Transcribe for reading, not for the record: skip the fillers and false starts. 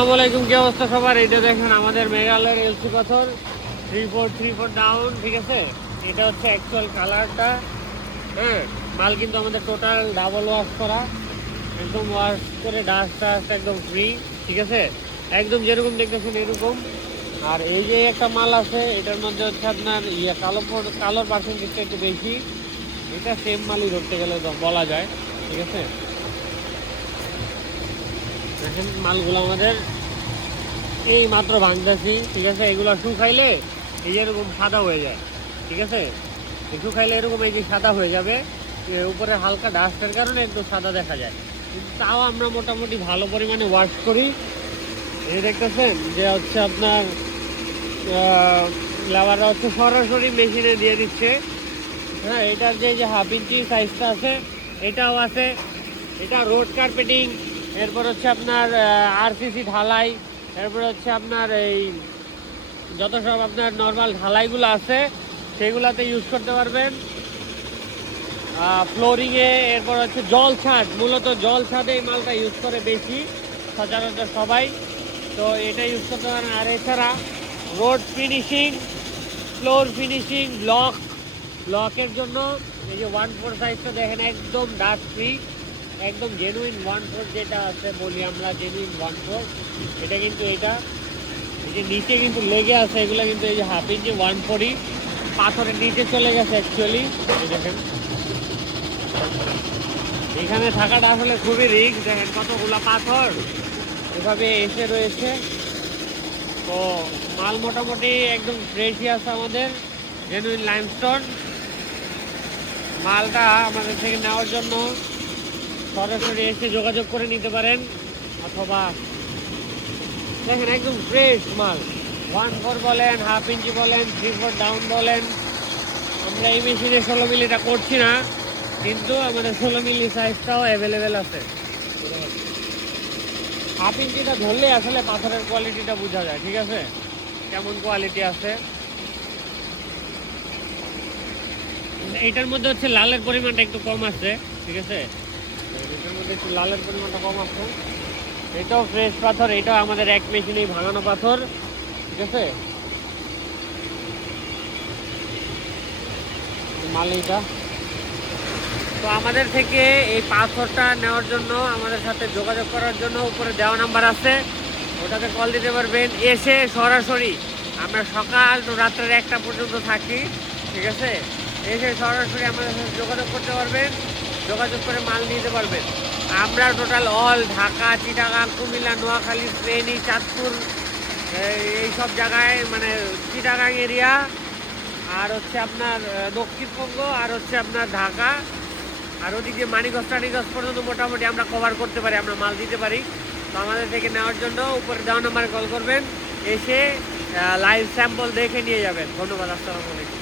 আসসালামু আলাইকুম, কি অবস্থা সবার? এটা দেখেন আমাদের মেঘালয়ের এলসি পাথর 3434 ডাউন, ঠিক আছে। এটা হচ্ছে অ্যাকচুয়াল কালারটা। হ্যাঁ, মাল কিন্তু আমাদের টোটাল ডাবল ওয়াশ করা, একদম ওয়াশ করে ডাস্ট টাস্ট একদম ফ্রি, ঠিক আছে। একদম যেরকম দেখতেছেন এরকম। আর এই যে একটা মাল আছে, এটার মধ্যে হচ্ছে আপনার কালোর পার্সেন্টেজটা একটু বেশি। এটা সেম মালই ধরতে গেলে বলা যায়, ঠিক আছে। দেখেন মালগুলো আমাদের এই মাত্র ভাঙতেছি, ঠিক আছে। এগুলো শুকাইলে এই যে এরকম সাদা হয়ে যায়, ঠিক আছে। শুকাইলে এরকম এই যে সাদা হয়ে যাবে, উপরে হালকা ডাস্টের কারণে একটু সাদা দেখা যায়, কিন্তু তাও আমরা মোটামুটি ভালো পরিমাণে ওয়াশ করি। এই দেখতেছেন যে হচ্ছে আপনার লেবাররা হচ্ছে সরাসরি মেশিনে দিয়ে দিচ্ছে। হ্যাঁ, এটার যে হাফ ইঞ্চি সাইজটা আছে এটাও আছে। এটা রোড কার্পেটিং, এরপর হচ্ছে আপনার আরসিসি ঢালাই, এরপর হচ্ছে আপনার এই যত সব আপনার নর্মাল ঢালাইগুলো আছে সেগুলাতে ইউজ করতে পারবেন। ফ্লোরিংয়ে, এরপর হচ্ছে জল ছাদ, মূলত জল ছাদে এই মালটা ইউজ করে বেশি সচরাচর সবাই, তো এটা ইউজ করতে পারেন। আর এছাড়া রোড ফিনিশিং, ফ্লোর ফিনিশিং, ব্লকের জন্য এই যে 1/4 সাইজটা দেখেন একদম ডাস্ট ফ্রি, একদম জেনুইন 1/4 যেটা আছে বলি আমরা, জেনুইন 1/4। এটা কিন্তু এটা এই যে নিচে কিন্তু লেগে আছে, এগুলো কিন্তু এই যে হাফ ইঞ্চি 1/4 পাথরের নিচে চলে গেছে অ্যাকচুয়ালি। এই দেখেন এখানে থাকাটা আসলে খুবই রিস্ক। দেখেন কতগুলা পাথর এভাবে এসে রয়েছে। তো মাল মোটামুটি একদম ফ্রেশই আছে আমাদের, জেনুইন লাইমস্টোন। মালটা আমাদের থেকে নেওয়ার জন্য সরাসরি এসে যোগাযোগ করে নিতে পারেন, অথবা দেখেন একদম ফ্রেশ মাল। 1/4 বলেন, হাফ ইঞ্চি বলেন, 3/4 ডাউন বলেন। আমরা এই মেশিনে 16 মিলিটা করছি না, কিন্তু আমাদের 16 মিলি সাইজটাও অ্যাভেলেবেল আছে। হাফ ইঞ্চিটা ধরলে আসলে পাথরের কোয়ালিটিটা বোঝা যায়, ঠিক আছে, কেমন কোয়ালিটি আছে। এইটার মধ্যে হচ্ছে লালের পরিমাণটা একটু কম আছে, ঠিক আছে। এটার মধ্যে একটু লালের পরিমাণটা কম আছে। এটাও ফ্রেশ পাথর, এটাও আমাদের এক মেশিনেই ভাঙানো পাথর, ঠিক আছে। মালিটা তো আমাদের থেকে এই পাথরটা নেওয়ার জন্য, আমাদের সাথে যোগাযোগ করার জন্য উপরে দেওয়া নাম্বার আছে, ওটাতে কল দিতে পারবেন। এসে সরাসরি, আমরা সকাল তো রাত্রের 1টা পর্যন্ত থাকি, ঠিক আছে। এসে সরাসরি আমাদের সাথে যোগাযোগ করতে পারবেন, যোগাযোগ করে মাল নিতে পারবেন। আমরা টোটাল অল ঢাকা, চিটাগাং, কুমিল্লা, নোয়াখালী, ফেনী, চাঁদপুর, এইসব জায়গায়, মানে চিটাগাং এরিয়া, আর হচ্ছে আপনার দক্ষিণবঙ্গ, আর হচ্ছে আপনার ঢাকা, আর ওদিকে মানিকগঞ্জ টানিগঞ্জ পর্যন্ত মোটামুটি আমরা কভার করতে পারি, আমরা মাল দিতে পারি। তো আমাদের থেকে নেওয়ার জন্য উপরে দেওয়া নাম্বারে কল করবেন, এসে লাইভ স্যাম্পল দেখে নিয়ে যাবেন। ধন্যবাদ, আসসালামু আলাইকুম।